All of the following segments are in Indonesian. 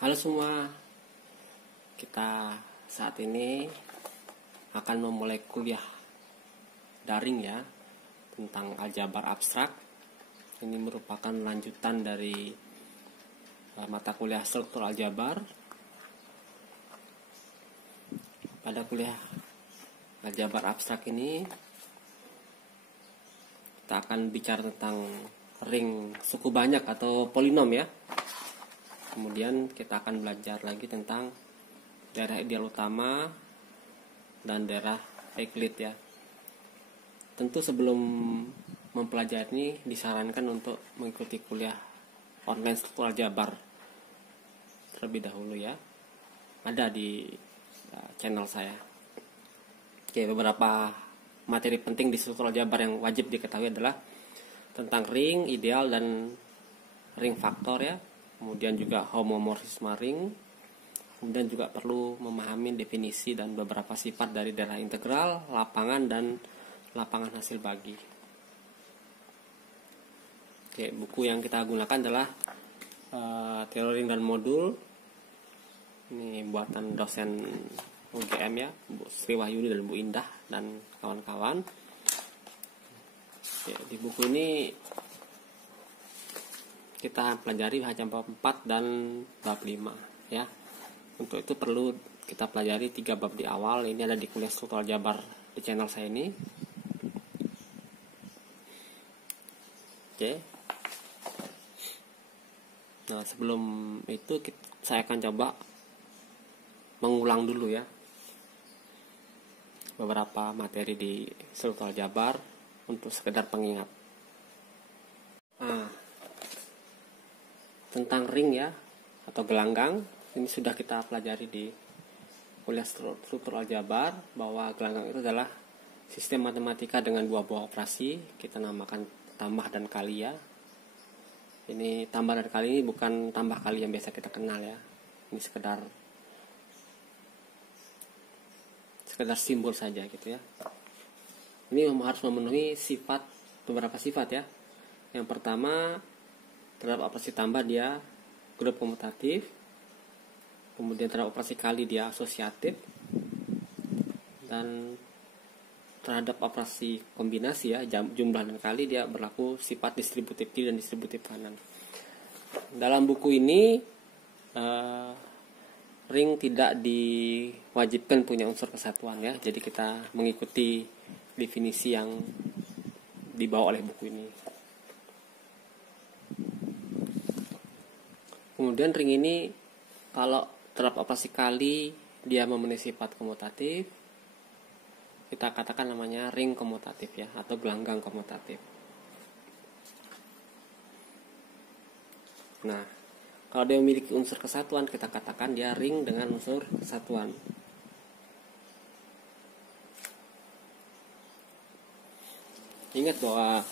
Halo semua, kita saat ini akan memulai kuliah daring ya tentang aljabar abstrak. Ini merupakan lanjutan dari mata kuliah struktur aljabar. Pada kuliah aljabar abstrak ini kita akan bicara tentang ring suku banyak atau polinom ya. Kemudian kita akan belajar lagi tentang daerah ideal utama dan daerah Euclid ya. Tentu sebelum mempelajari ini disarankan untuk mengikuti kuliah online struktur aljabar terlebih dahulu ya. Ada di channel saya. Oke, beberapa materi penting di struktur aljabar yang wajib diketahui adalah tentang ring ideal dan ring faktor ya. Kemudian juga homomorfisme ring. Kemudian juga perlu memahami definisi dan beberapa sifat dari daerah integral, lapangan, dan lapangan hasil bagi. Oke, buku yang kita gunakan adalah teori ring dan modul. Ini buatan dosen UGM ya, Bu Sri Wahyuni dan Bu Indah dan kawan-kawan. Oke, di buku ini kita pelajari hanya bab 4 dan bab 5 ya. Untuk itu perlu kita pelajari 3 bab di awal. Ini ada di kuliah struktur aljabar di channel saya ini. Oke. Nah, sebelum itu saya akan coba mengulang dulu ya beberapa materi di struktur aljabar untuk sekedar pengingat. Tentang ring ya atau gelanggang ini sudah kita pelajari di kuliah struktur aljabar, bahwa gelanggang itu adalah sistem matematika dengan dua buah operasi. Kita namakan tambah dan kali ya. Ini tambah dan kali ini bukan tambah kali yang biasa kita kenal ya. Ini sekedar simbol saja gitu ya. Ini harus memenuhi beberapa sifat ya. Yang pertama, terhadap operasi tambah dia grup komutatif, kemudian terhadap operasi kali dia asosiatif, dan terhadap operasi kombinasi ya jumlah dan kali dia berlaku sifat distributif kiri dan distributif kanan. Dalam buku ini ring tidak diwajibkan punya unsur kesatuan ya, jadi kita mengikuti definisi yang dibawa oleh buku ini. Kemudian ring ini kalau terhadap operasi kali dia memenuhi sifat komutatif, kita katakan namanya ring komutatif ya, atau gelanggang komutatif. Nah, kalau dia memiliki unsur kesatuan, kita katakan dia ring dengan unsur kesatuan. Ingat bahwa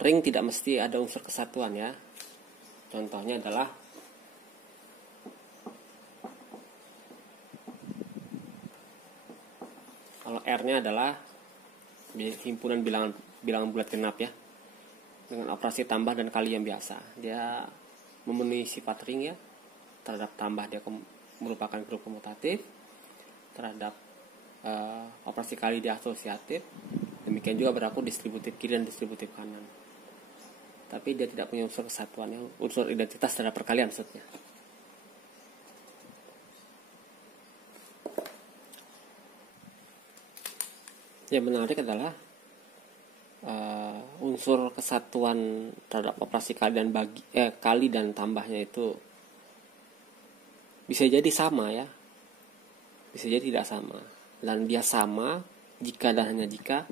ring tidak mesti ada unsur kesatuan ya. Contohnya adalah kalau R-nya adalah himpunan bilangan bulat genap ya, dengan operasi tambah dan kali yang biasa. Dia memenuhi sifat ring ya. Terhadap tambah dia merupakan grup komutatif. Terhadap operasi kali dia asosiatif. Demikian juga berlaku distributif kiri dan distributif kanan. Tapi dia tidak punya unsur kesatuan ya, unsur identitas terhadap perkalian maksudnya. Yang menarik adalah unsur kesatuan terhadap operasi kali dan tambahnya itu bisa jadi sama ya, bisa jadi tidak sama. Dan dia sama jika dan hanya jika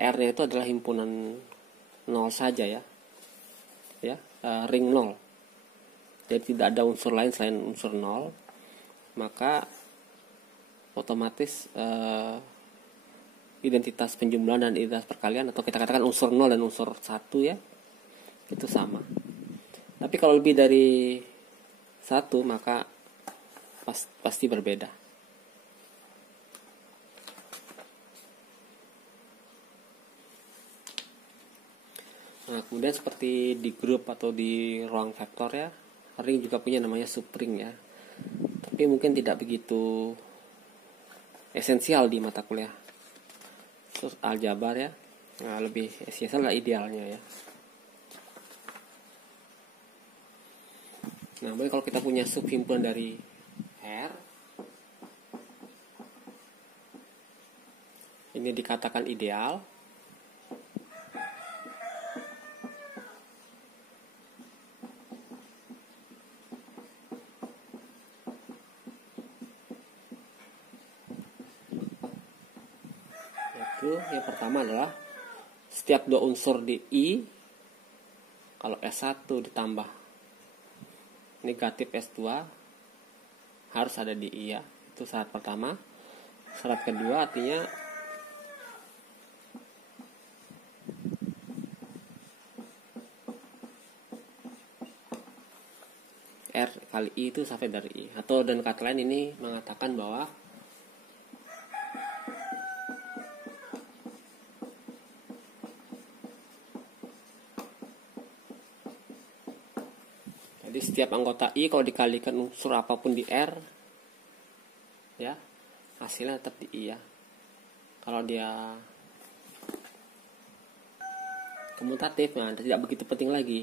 R-nya itu adalah himpunan 0 saja ya. Ring 0. Jadi tidak ada unsur lain selain unsur 0, maka otomatis identitas penjumlahan dan identitas perkalian, atau kita katakan unsur 0 dan unsur 1 ya, itu sama. Tapi kalau lebih dari 1 maka pasti berbeda. Nah, kemudian seperti di grup atau di ruang vektor ya, ring juga punya namanya subring ya. Tapi mungkin tidak begitu esensial di mata kuliah aljabar ya. Nah, lebih esensial lah idealnya ya. Nah, kalau kita punya subhimpunan dari R, ini dikatakan ideal. Yaitu yang pertama adalah setiap dua unsur di I, kalau S1 ditambah negatif S2 harus ada di I ya. Itu syarat pertama. Syarat kedua artinya R kali I itu sampai dari I. Atau dan kata lain ini mengatakan bahwa jadi setiap anggota I kalau dikalikan unsur apapun di R ya, hasilnya tetap di I ya. Kalau dia komutatif, nah tidak begitu penting lagi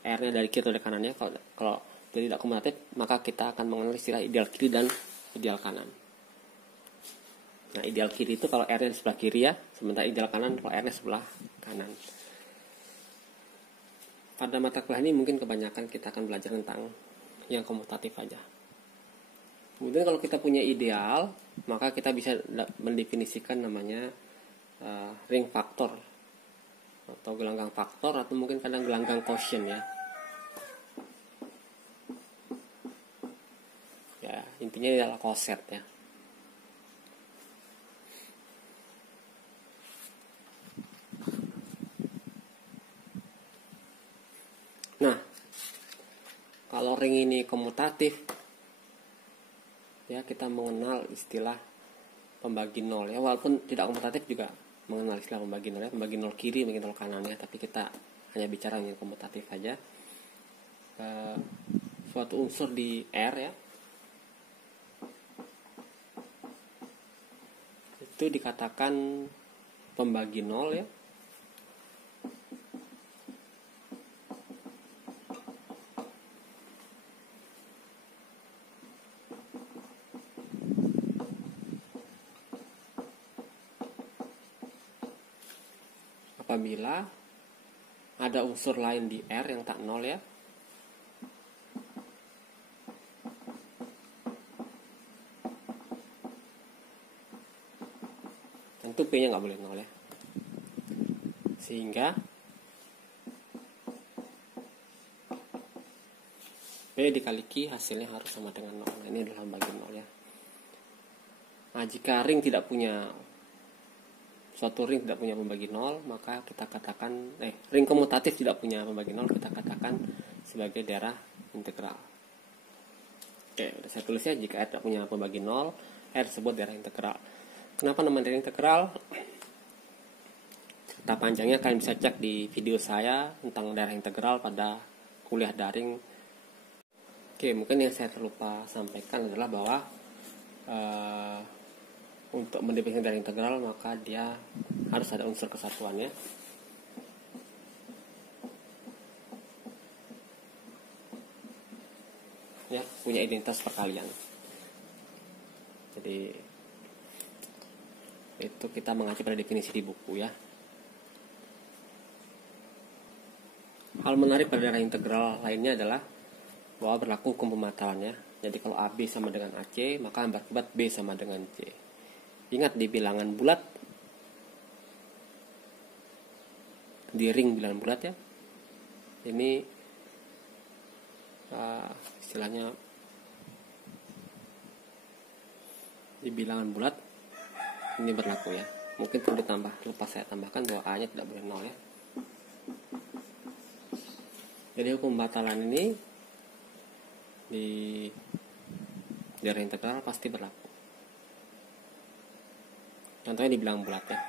R-nya dari kiri atau dari kanannya. Kalau tidak komutatif, maka kita akan mengenal istilah ideal kiri dan ideal kanan. Nah, ideal kiri itu kalau R-nya di sebelah kiri ya, sementara ideal kanan kalau R-nya sebelah kanan. Pada mata kuliah ini mungkin kebanyakan kita akan belajar tentang yang komutatif aja. Kemudian kalau kita punya ideal, maka kita bisa mendefinisikan namanya ring faktor atau gelanggang faktor, atau mungkin kadang gelanggang quotient ya. Ya, intinya adalah koset ya. Nah, kalau ring ini komutatif ya, kita mengenal istilah pembagi nol ya. Walaupun tidak komutatif juga mengenal istilah pembagi nol ya, pembagi nol kiri, pembagi nol kanan ya. Tapi kita hanya bicara yang komutatif aja. Suatu unsur di R ya, itu dikatakan pembagi nol ya. Apabila ada unsur lain di R yang tak nol ya. Tentu P-nya nggak boleh nol ya. Sehingga P dikali Q hasilnya harus sama dengan nol. Nah, ini adalah pembagi nol ya. Nah, jika ring tidak punya, suatu ring tidak punya pembagi nol, maka kita katakan ring komutatif tidak punya pembagi nol, kita katakan sebagai daerah integral. Oke, udah saya tulis ya, jika R tidak punya pembagi nol, R disebut daerah integral. Kenapa nama daerah integral? Cerita panjangnya kalian bisa cek di video saya tentang daerah integral pada kuliah daring. Oke, mungkin yang saya terlupa sampaikan adalah bahwa untuk mendefinisikan daerah integral maka dia harus ada unsur kesatuannya. Ya, punya identitas perkalian. Jadi itu kita mengacu pada definisi di buku ya. Hal menarik pada daerah integral lainnya adalah bahwa berlaku hukum pematalan ya. Jadi kalau AB sama dengan AC, maka berakibat B sama dengan C. Ingat di bilangan bulat, di ring bilangan bulat ya, ini istilahnya di bilangan bulat ini berlaku ya. Mungkin perlu ditambah, lupa saya tambahkan bahwa A nya tidak boleh nol ya. Jadi hukum pembatalan ini di daerah integral pasti berlaku. Contohnya di bilangan bulat ya.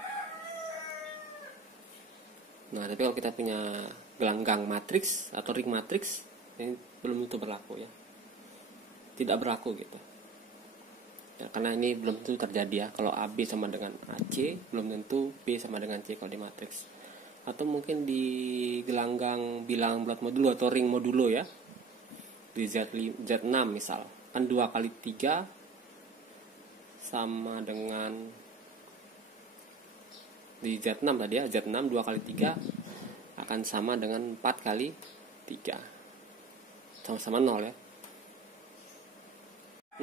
Nah, tapi kalau kita punya gelanggang matriks atau ring matriks ini belum tentu berlaku ya, tidak berlaku gitu ya, karena ini belum tentu terjadi ya. Kalau AB sama dengan AC belum tentu B sama dengan C kalau di matriks. Atau mungkin di gelanggang bilangan bulat modulo atau ring modulo ya, di Z6 misal, kan 2 kali 3 sama dengan di Z6 tadi ya, Z6 2 kali 3 akan sama dengan 4 kali 3, sama-sama 0 ya.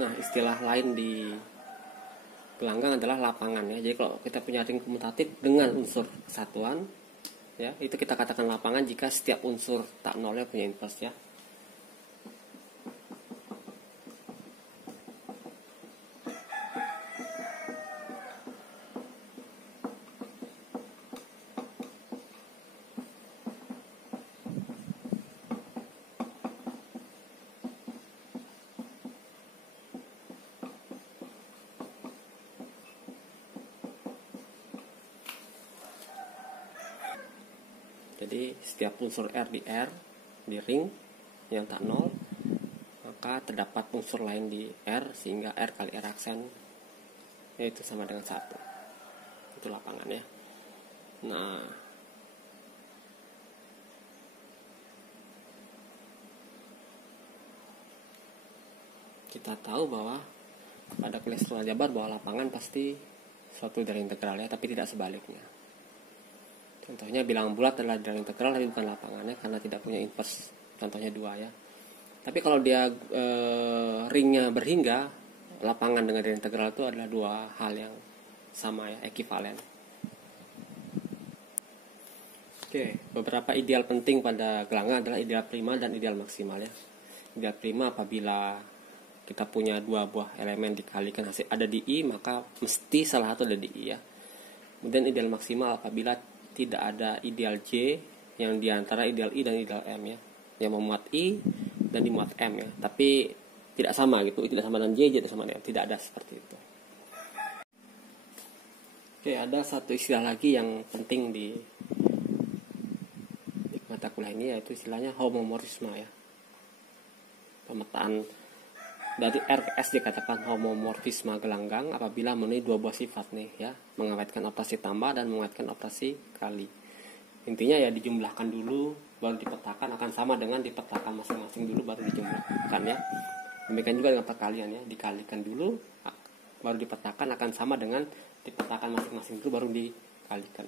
Nah, istilah lain di gelanggang adalah lapangan ya. Jadi kalau kita punya ring komutatif dengan unsur kesatuan ya, itu kita katakan lapangan jika setiap unsur tak nolnya punya inverse ya. Jadi setiap unsur R di ring yang tak nol, maka terdapat unsur lain di R sehingga R kali R aksen yaitu sama dengan 1. Itu lapangan ya. Nah, kita tahu bahwa pada kelas aljabar bahwa lapangan pasti suatu dari integral ya, tapi tidak sebaliknya. Contohnya bilangan bulat adalah dari integral tapi bukan lapangannya karena tidak punya inverse. Contohnya 2 ya. Tapi kalau dia ringnya berhingga, lapangan dengan dari integral itu adalah 2 hal yang sama ya, ekivalen. Oke, beberapa ideal penting pada gelanggang adalah ideal prima dan ideal maksimal ya. Ideal prima apabila kita punya 2 buah elemen dikalikan hasil ada di I, maka mesti salah satu ada di I ya. Kemudian ideal maksimal apabila tidak ada ideal J yang diantara ideal I dan ideal M ya, yang memuat I dan dimuat M ya, tapi tidak sama gitu, I tidak sama dengan J tidak sama dengan M, tidak ada seperti itu. Oke, ada satu istilah lagi yang penting di mata kuliah ini, yaitu istilahnya homomorfisme ya. Pemetaan dari R ke S dikatakan homomorfisme gelanggang apabila memenuhi 2 buah sifat nih ya, mengawetkan operasi tambah dan mengawetkan operasi kali. Intinya ya dijumlahkan dulu baru dipetakan akan sama dengan dipetakan masing-masing dulu baru dijumlahkan ya. Demikian juga dengan perkalian ya, dikalikan dulu baru dipetakan akan sama dengan dipetakan masing-masing dulu baru dikalikan.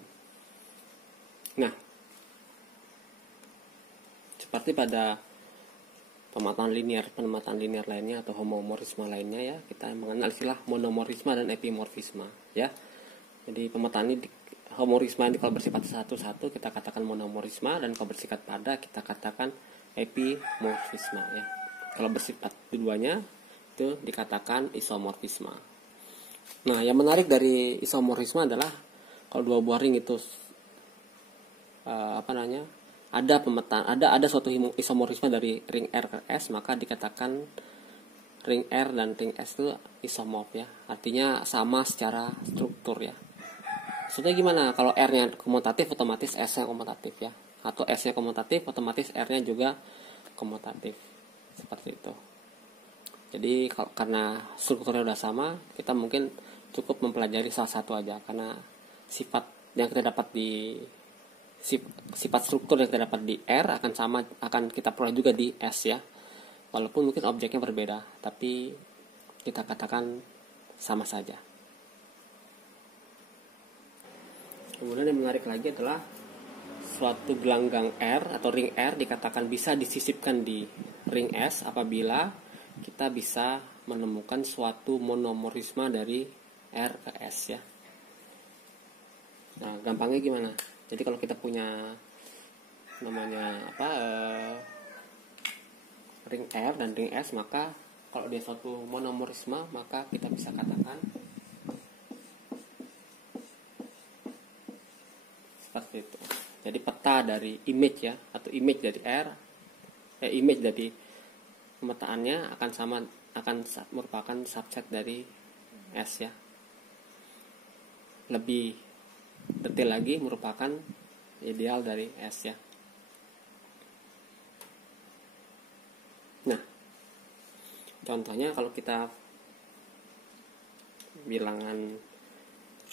Nah, seperti pada pemetaan linear lainnya atau homomorfisme lainnya ya, kita mengenal istilah monomorfisme dan epimorfisme ya. Jadi pemetaan ini homomorfisme ini kalau bersifat satu-satu kita katakan monomorfisme, dan kalau bersifat pada kita katakan epimorfisme ya. Kalau bersifat keduanya itu dikatakan isomorfisme. Nah, yang menarik dari isomorfisme adalah kalau 2 buah ring itu ada pemetaan, ada suatu isomorfisme dari ring R ke S, maka dikatakan ring R dan ring S itu isomorf ya. Artinya sama secara struktur ya. Maksudnya gimana? Kalau R-nya komutatif otomatis S-nya komutatif ya. Atau S-nya komutatif otomatis R-nya juga komutatif. Seperti itu. Jadi karena strukturnya udah sama, kita mungkin cukup mempelajari salah satu aja, karena sifat yang kita dapat di sifat struktur yang kita dapat di R akan kita peroleh juga di S ya, walaupun mungkin objeknya berbeda tapi kita katakan sama saja. Kemudian yang menarik lagi adalah suatu gelanggang R atau ring R dikatakan bisa disisipkan di ring S apabila kita bisa menemukan suatu monomorfisme dari R ke S ya. Nah, gampangnya gimana? Jadi kalau kita punya ring R dan ring S, maka kalau dia suatu monomorfisme maka kita bisa katakan seperti itu. Jadi peta dari image ya, atau image dari R, image dari pemetaannya akan merupakan subset dari S ya. Lebih detail lagi merupakan ideal dari S ya. Nah, contohnya kalau kita bilangan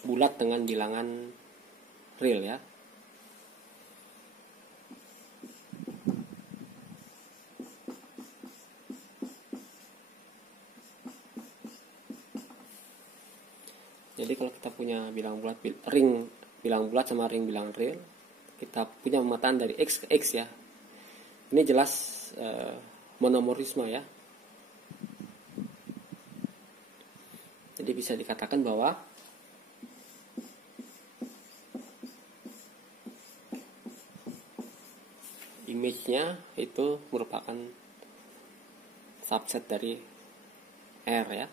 bulat dengan bilangan real ya. Jadi kalau kita punya bilangan bulat, ring bilangan bulat sama ring bilangan real, kita punya pemetaan dari X ke X ya. Ini jelas monomorisme ya. Jadi bisa dikatakan bahwa image-nya itu merupakan subset dari R ya.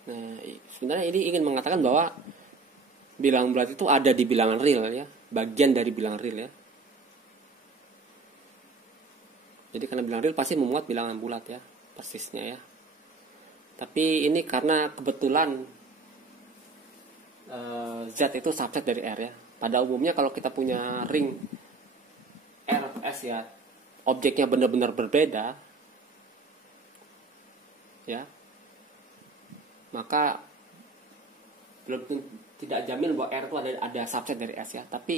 Nah, sebenarnya ini ingin mengatakan bahwa bilangan bulat itu ada di bilangan real ya, bagian dari bilangan real ya. Jadi karena bilangan real pasti memuat bilangan bulat ya, persisnya ya. Tapi ini karena kebetulan Z itu subset dari R ya. Pada umumnya kalau kita punya ring R atau S ya, objeknya benar-benar berbeda ya, maka belum tidak jamin bahwa R itu ada subset dari S ya. Tapi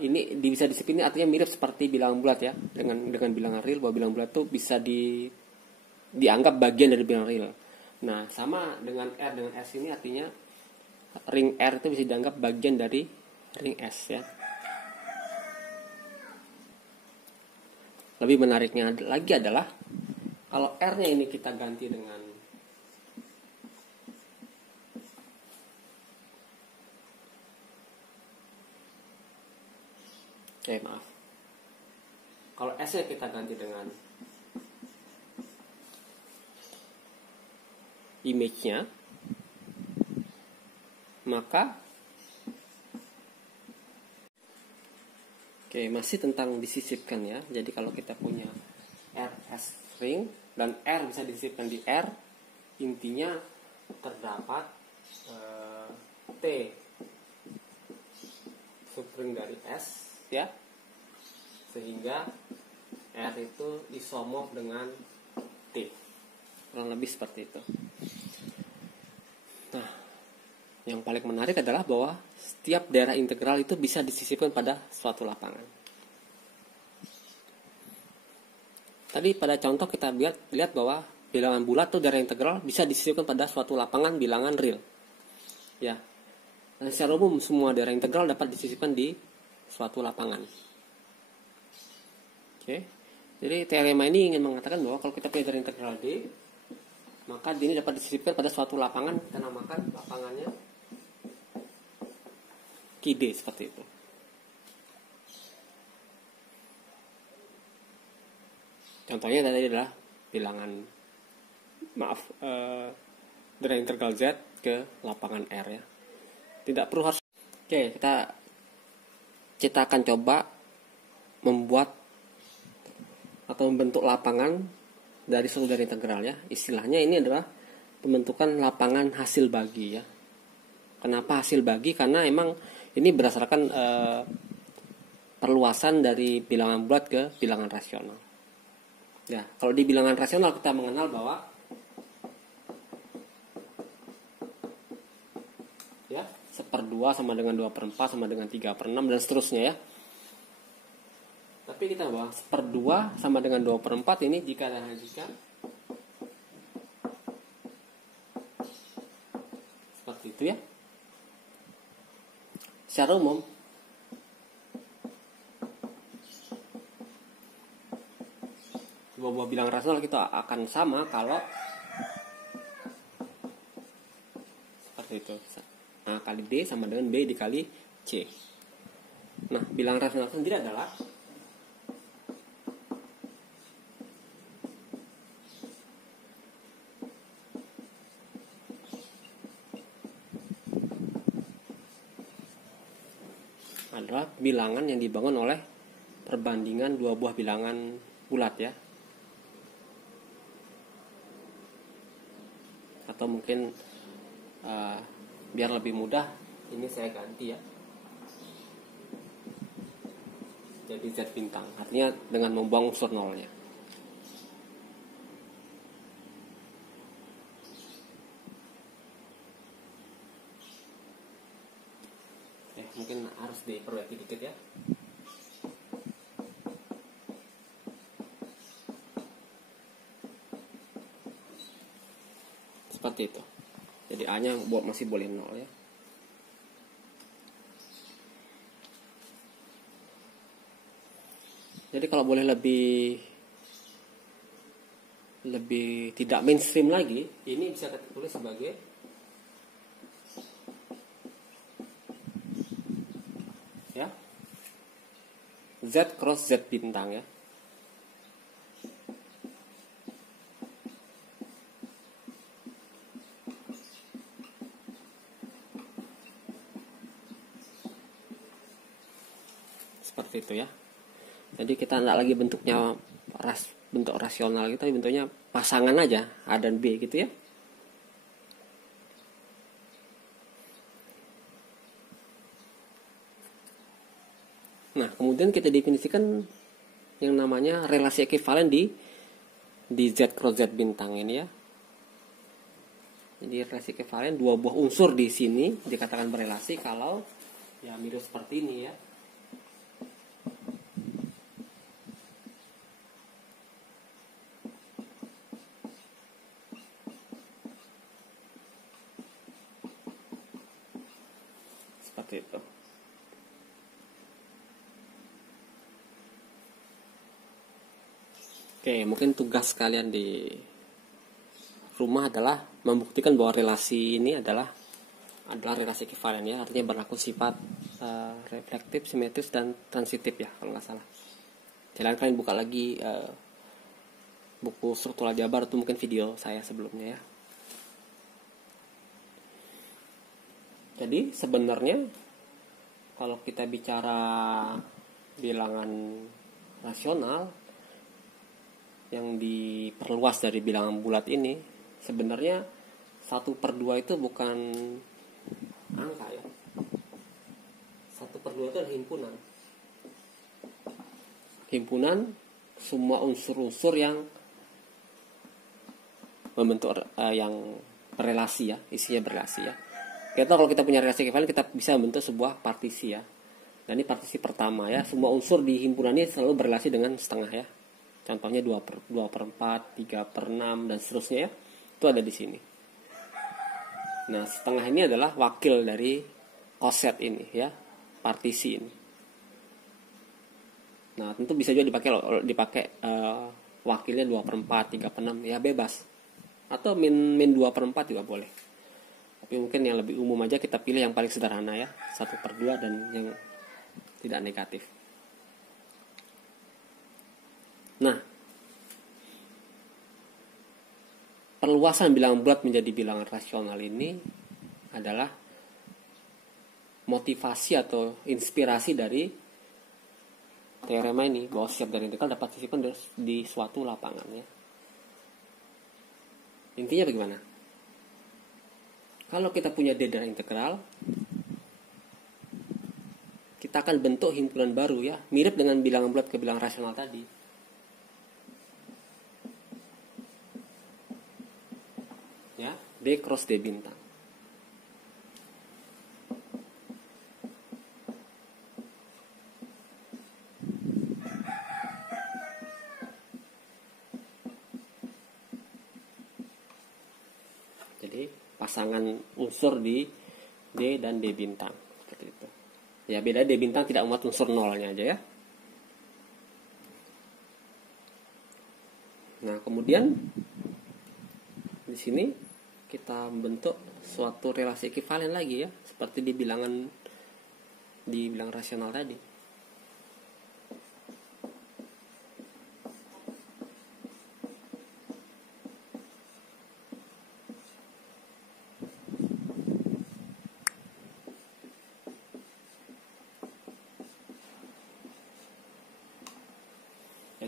ini bisa disebut, artinya mirip seperti bilangan bulat ya, dengan bilangan real, bahwa bilangan bulat itu bisa dianggap bagian dari bilangan real. Nah, sama dengan R dengan S ini, artinya ring R itu bisa dianggap bagian dari ring S ya. Lebih menariknya lagi adalah kalau R-nya ini kita ganti dengan kalau S-nya kita ganti dengan image-nya, maka masih tentang disisipkan ya. Jadi kalau kita punya RS ring dan R bisa disisipkan di R, intinya terdapat T subring dari S ya, sehingga R itu isomorf dengan T, kurang lebih seperti itu. Nah, yang paling menarik adalah bahwa setiap daerah integral itu bisa disisipkan pada suatu lapangan. Tadi pada contoh kita lihat bahwa bilangan bulat tuh daerah integral bisa disisipkan pada suatu lapangan bilangan real. Ya. Dan secara umum semua daerah integral dapat disisipkan di suatu lapangan. Oke. Jadi teorema ini ingin mengatakan bahwa kalau kita punya daerah integral D, maka D ini dapat disisipkan pada suatu lapangan, kita namakan lapangannya QD, seperti itu. Contohnya tadi adalah bilangan daerah integral Z ke lapangan R ya. Tidak perlu harus. Oke, kita akan coba membuat atau membentuk lapangan dari suatu daerah integral ya. Istilahnya ini adalah pembentukan lapangan hasil bagi ya. Kenapa hasil bagi? Karena emang ini berdasarkan perluasan dari bilangan bulat ke bilangan rasional. Ya, kalau di bilangan rasional kita mengenal bahwa ya 1/2 sama dengan 2/4 sama dengan 3/6 dan seterusnya ya. Tapi kita bahwa 1/2 sama dengan 2/4 ini jika dan jika seperti itu ya. Secara umum dua bilangan rasional kita akan sama kalau seperti itu. A kali D sama dengan B dikali C. Nah, bilangan rasional sendiri adalah bilangan yang dibangun oleh perbandingan dua buah bilangan bulat ya. Atau mungkin biar lebih mudah ini saya ganti ya. jadi Z bintang. Artinya dengan membuang unsur nolnya. Mungkin harus diperbaiki dikit ya. Seperti itu. Jadi A-nya masih boleh 0 ya. Jadi kalau boleh lebih tidak mainstream lagi, ini bisa kita tulis sebagai ya Z cross Z bintang ya. Seperti itu ya. Jadi kita tidak lagi bentuknya bentuk rasional, kita bentuknya pasangan aja A dan B gitu ya. Nah, kemudian kita definisikan yang namanya relasi ekivalen di Z cross Z bintang ini ya. Jadi relasi ekivalen dua buah unsur di sini dikatakan berelasi kalau ya mirip seperti ini ya. Seperti itu. Oke, mungkin tugas kalian di rumah adalah membuktikan bahwa relasi ini adalah relasi ekivalen ya, artinya berlaku sifat reflektif, simetris dan transitif ya kalau nggak salah. Jangan kalian buka lagi buku struktural Jabar atau mungkin video saya sebelumnya ya. Jadi sebenarnya kalau kita bicara bilangan rasional yang diperluas dari bilangan bulat ini, sebenarnya 1/2 itu bukan angka ya. 1/2 itu adalah himpunan. Himpunan semua unsur-unsur yang membentuk yang berelasi ya, isinya berelasi ya. Kita kalau kita punya relasi ekivalen, kita bisa membentuk sebuah partisi ya. Dan ini partisi pertama ya, semua unsur di himpunan ini selalu berelasi dengan setengah ya. Contohnya 2/4, 3/6 dan seterusnya ya. Itu ada di sini. Nah, setengah ini adalah wakil dari koset ini ya, partisi ini. Nah, tentu bisa juga dipakai wakilnya 2/4, 3/6 ya, bebas. Atau min 2/4 juga boleh. Tapi mungkin yang lebih umum aja kita pilih yang paling sederhana ya, 1/2 dan yang tidak negatif. Nah, perluasan bilangan bulat menjadi bilangan rasional ini adalah motivasi atau inspirasi dari teorema ini, bahwa setiap dari integral dapat disimpan di suatu lapangan ya. Intinya bagaimana? Kalau kita punya D dari integral, kita akan bentuk himpunan baru ya, mirip dengan bilangan bulat ke bilangan rasional tadi. Ya, D cross D bintang. Jadi pasangan unsur di D dan D bintang seperti itu. Ya, beda D bintang tidak muat unsur nolnya aja ya. Nah, kemudian di sini kita membentuk suatu relasi ekivalen lagi ya, seperti di bilangan rasional tadi.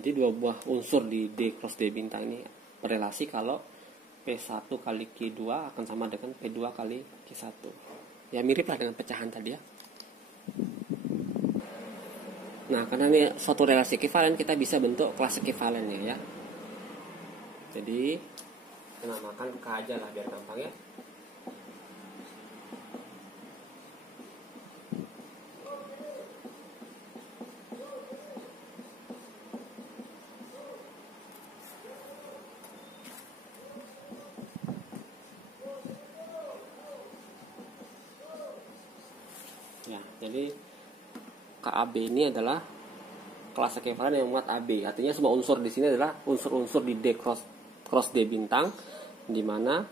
Jadi dua buah unsur di D cross D bintang ini berelasi kalau P1 kali Q2 akan sama dengan P2 kali Q1. Ya mirip lah dengan pecahan tadi ya. Nah, karena ini suatu relasi ekivalen, kita bisa bentuk kelas ekivalennya ya. Jadi kita namakan K aja lah biar gampang ya. Ya, jadi KAB ini adalah kelas ekivalen yang memuat AB. Artinya semua unsur di sini adalah unsur-unsur di D cross D bintang, di mana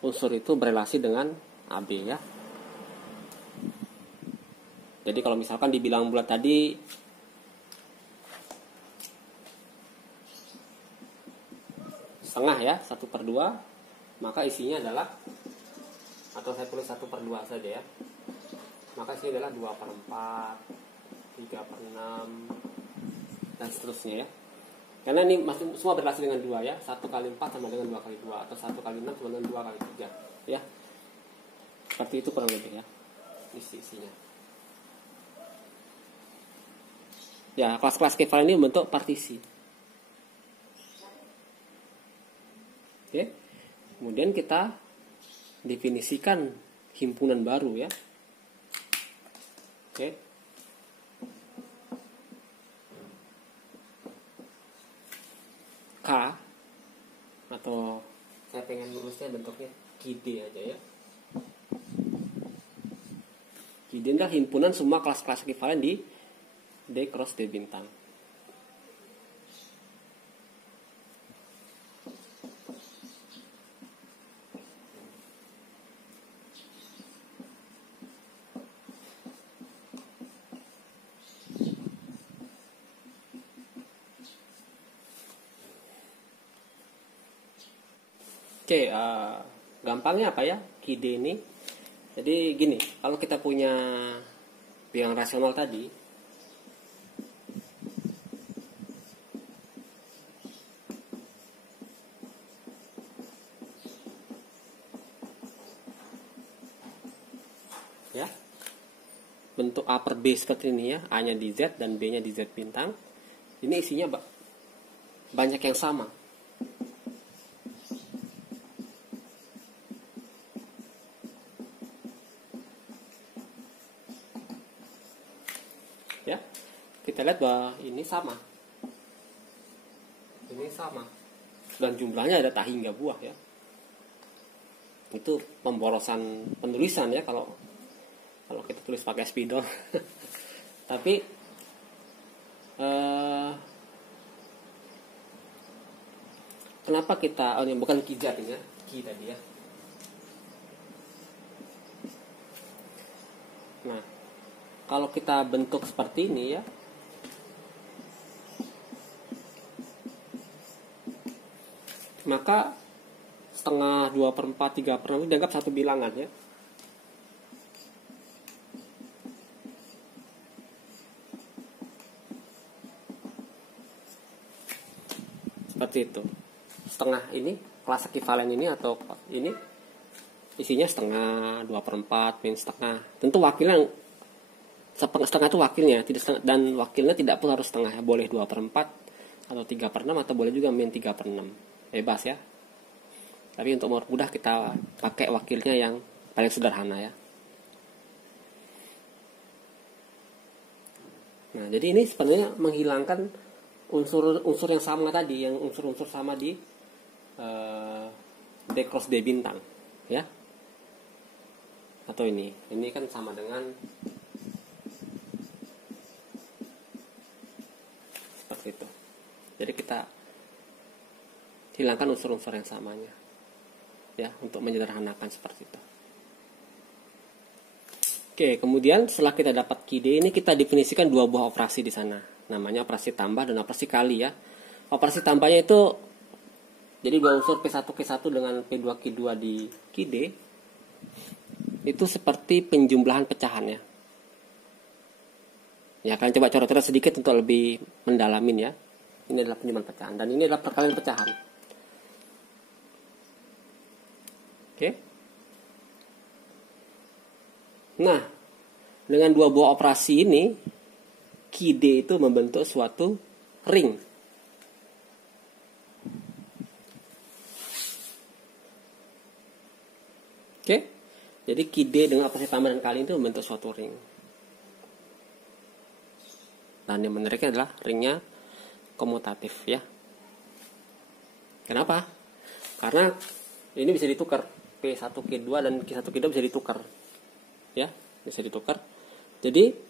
unsur itu berelasi dengan AB ya. Jadi kalau misalkan dibilang bulat tadi setengah ya, 1/2, maka isinya adalah, atau saya tulis 1/2 saja ya, maka isinya adalah 2/4, 3/6, dan seterusnya ya. Karena ini masih semua berrelasi dengan 2 ya. 1/4 sama dengan 2/2, atau 1/6 sama dengan 2/3 ya. Seperti itu kurang lebih ya isinya. Ya, kelas-kelas ekivalen ini membentuk partisi. Oke. Kemudian kita definisikan himpunan baru ya. Oke. K, atau saya pengen nulisnya bentuknya KD aja ya. KD adalah himpunan semua kelas-kelas ekivalen di D cross D bintang. Oke, gampangnya apa ya KD ini? Jadi gini, kalau kita punya bilangan rasional tadi, ya, bentuk A per B seperti ini ya, A nya di Z dan B nya di Z bintang. Ini isinya banyak yang sama. Ya, kita lihat bahwa ini sama, dan jumlahnya ada tak hingga buah ya. Itu pemborosan penulisan ya kalau kita tulis pakai spidol. Tapi kenapa kita ini bukan kijat ini ya, ki tadi ya. Nah, kalau kita bentuk seperti ini ya, maka setengah, 2/4, 3/6 dianggap satu bilangan ya. Seperti itu. Setengah ini kelas ekivalen ini atau ini isinya setengah, 2/4, min setengah. Tentu wakilnya setengah itu wakilnya, tidak setengah, dan wakilnya tidak pun harus setengah ya. Boleh 2/4 atau 3/6 atau boleh juga min 3/6. Bebas ya. Tapi untuk mudah kita pakai wakilnya yang paling sederhana ya. Nah, jadi ini sebenarnya menghilangkan unsur-unsur yang sama tadi, yang unsur-unsur sama di D cross D bintang ya. Atau ini kan sama dengan seperti itu. Jadi kita hilangkan unsur-unsur yang samanya ya, untuk menyederhanakan seperti itu. Oke, kemudian setelah kita dapat KD ini, kita definisikan dua buah operasi di sana. Namanya operasi tambah dan operasi kali ya. Operasi tambahnya itu jadi dua unsur P1 Q1 dengan P2 Q2 di KD itu seperti penjumlahan pecahan ya. Ya, kalian coba coret-coret sedikit untuk lebih mendalamin ya. Ini adalah penjumlahan pecahan dan ini adalah perkalian pecahan. Oke. Nah, dengan dua buah operasi ini, Q Ki D itu membentuk suatu ring. Oke, jadi Ki D dengan operasi tambah dan kali itu membentuk suatu ring. Dan yang menariknya adalah ringnya komutatif ya. Kenapa? Karena ini bisa ditukar, P1 Q2 dan Q1 Q2 bisa ditukar. Ya, bisa ditukar. Jadi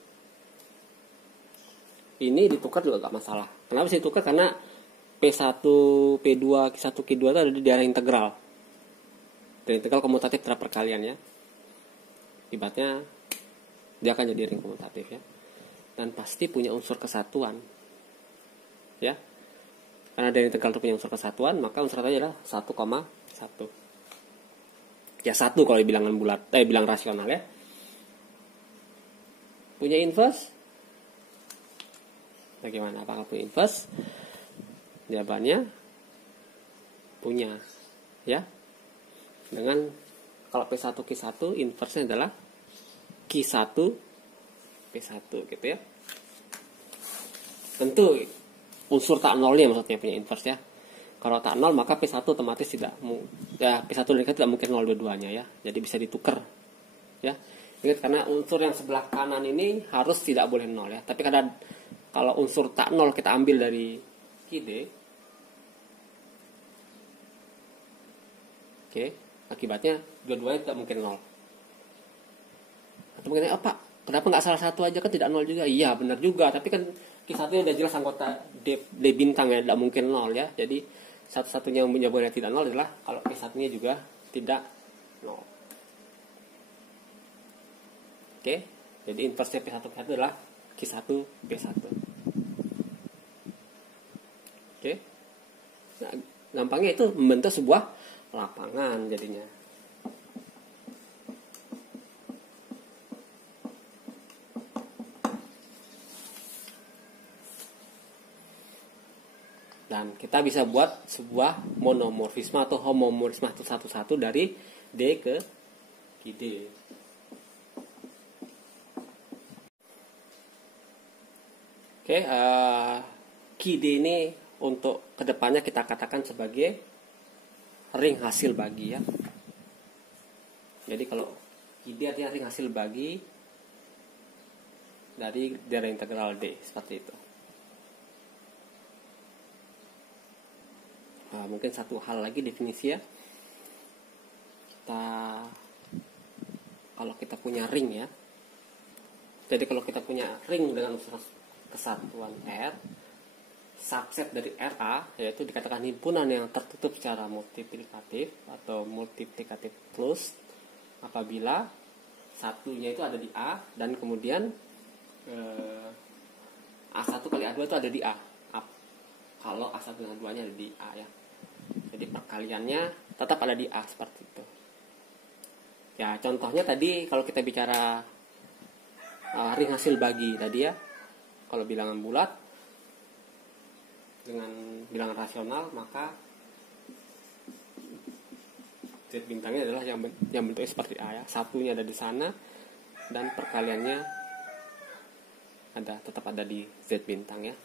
ini ditukar juga gak masalah. Kenapa bisa ditukar? Karena P1 P2 Q1 Q2 itu ada di daerah integral. Daerah integral komutatif terhadap perkalian ya. Akibatnya dia akan jadi ring komutatif ya. Dan pasti punya unsur kesatuan. Ya. Karena dari integral itu punya unsur kesatuan, maka unsur kesatuannya adalah 1,1. Ya 1 kalau dibilangan bulat, bilang rasional ya. Punya inverse? Bagaimana? Apakah punya inverse? Jawabannya punya. Ya. Dengan kalau P1 Q1 inverse-nya adalah Q1 P1 gitu ya. Tentu unsur tak nolnya maksudnya punya inverse ya. Kalau tak nol maka P1 otomatis tidak ya P1 dan Q1 tidak mungkin nol dua-duanya ya. Jadi bisa ditukar. Ya. Ingat karena unsur yang sebelah kanan ini harus tidak boleh nol ya. Tapi kalau unsur tak nol kita ambil dari Ki D, oke, akibatnya dua-duanya tidak mungkin nol. Atau mungkin apa? Kenapa nggak salah satu aja kan tidak nol juga? Iya benar juga, tapi kan Q1 udah jelas anggota D bintang ya, tidak mungkin nol ya. Jadi satu-satunya yang boleh tidak nol adalah kalau Q1-nya juga tidak nol. Oke, jadi inverse P1 P1 adalah Q1 P1. Oke, nah, gampangnya itu membentuk sebuah lapangan jadinya. Dan kita bisa buat sebuah monomorfisme atau homomorfisme satu-satu dari D ke Ki D. Oke, Ki D ini untuk kedepannya kita katakan sebagai ring hasil bagi ya. Jadi kalau Ki D artinya ring hasil bagi dari daerah integral D seperti itu. Nah, mungkin satu hal lagi definisi ya. Kalau kita punya ring ya. Jadi kalau kita punya ring dengan unsur kesatuan R, subset dari RA yaitu dikatakan himpunan yang tertutup secara multiplikatif atau multiplikatif closed apabila satunya itu ada di A dan kemudian A1 kali A2 itu ada di A. Kalau A1 dengan 2-nya ada di A ya. Jadi perkaliannya tetap ada di A seperti itu. Ya, contohnya tadi kalau kita bicara ring hasil bagi tadi ya. Kalau bilangan bulat dengan bilangan rasional maka Z bintangnya adalah yang bentuknya seperti A ya. Satunya ada di sana dan perkaliannya tetap ada di Z bintang ya.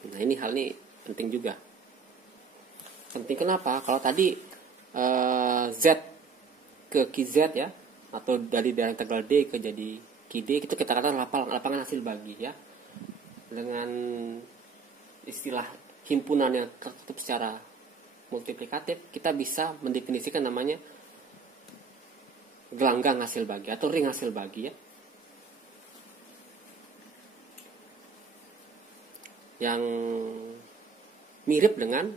Nah ini hal ini penting juga. Penting kenapa? Kalau tadi Z ke QZ ya, atau dari daerah integral D ke jadi QD, itu kita katakan lapangan hasil bagi ya. Dengan istilah himpunan yang tertutup secara multiplikatif, kita bisa mendefinisikan namanya gelanggang hasil bagi atau ring hasil bagi ya. Yang mirip dengan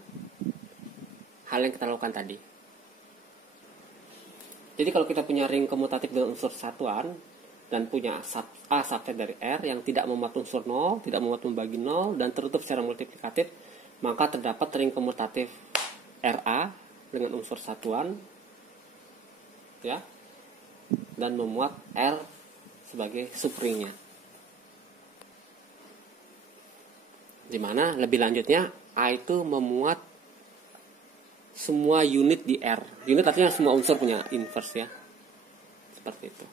hal yang kita lakukan tadi. Jadi kalau kita punya ring komutatif dengan unsur satuan dan punya A subset dari R yang tidak memuat unsur 0, tidak memuat membagi 0 dan tertutup secara multiplikatif, maka terdapat ring komutatif RA dengan unsur satuan ya dan memuat R sebagai subringnya. Dimana lebih lanjutnya A itu memuat semua unit di R. Unit artinya semua unsur punya inverse ya. Seperti itu.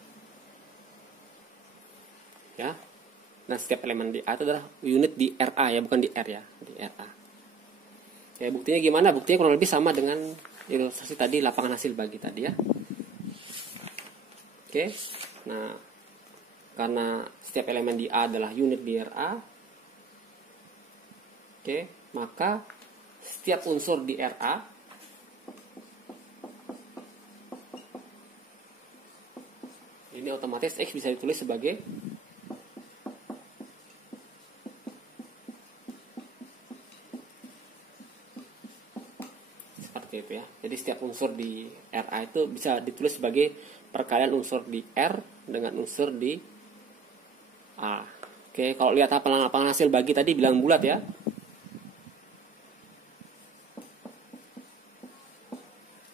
ya. Nah, setiap elemen di A itu adalah unit di RA ya, bukan di R ya, di RA. Ya, buktinya gimana? Buktinya kurang lebih sama dengan ilustrasi tadi lapangan hasil bagi tadi ya. Oke. Nah, karena setiap elemen di A adalah unit di RA, oke, maka setiap unsur di RA ini otomatis X bisa ditulis sebagai seperti itu ya. Jadi setiap unsur di RA itu bisa ditulis sebagai perkalian unsur di R dengan unsur di A. Oke, kalau lihat lapangan hasil bagi tadi bilang bulat ya.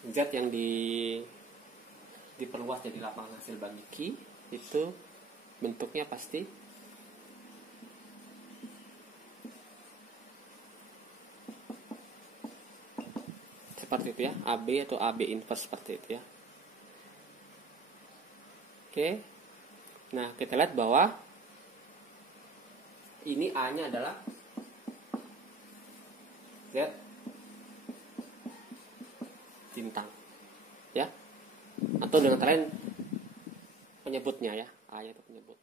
Z yang diperluas jadi lapangan hasil bagi Q itu bentuknya pasti seperti itu ya, AB atau AB inverse seperti itu ya. Oke. Nah, kita lihat bahwa ini A-nya adalah Z bintang ya, atau dengan kata lain penyebutnya ya, A nya itu penyebut.